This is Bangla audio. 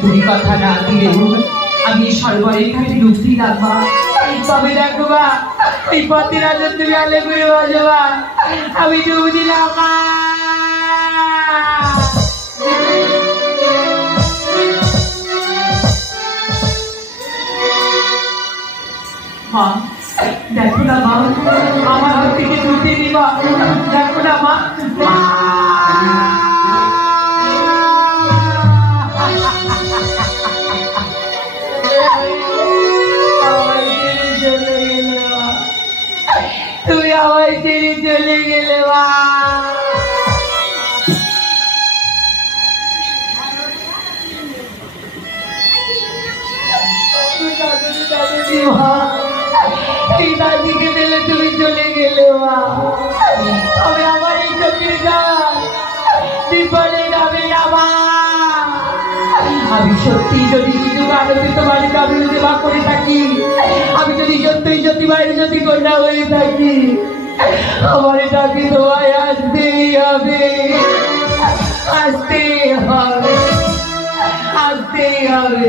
তুমি কথা না দিলে আমি সর্বরের কাছে লুকিয়ে রাখবা। তবে দেখো বা এই পথে রাজা তুমি আলে করে বাজবা, আমি ডুব দিলাম মা। মা দেখো না মা, আমার হাত থেকে ছুটে দিবা, দেখো না মা। তুমি আমায় ছেড়ে চলে গেলে মা। এই দাদিকে ফেলে তুমি চলে গেলে মা। তবে আমার এই চোখের গান বিপদে যাবে না মা। আমি সত্যি যদি কিছু কারণে তোমার কাবিল দেওয়া করে থাকি, আমি যদি সত্যি সত্যি বাইরে যদি কন্যা হয়ে থাকি, আমার এটাকে তোমায় আসতেই হবে, আসতেই হবে, আসতেই হবে।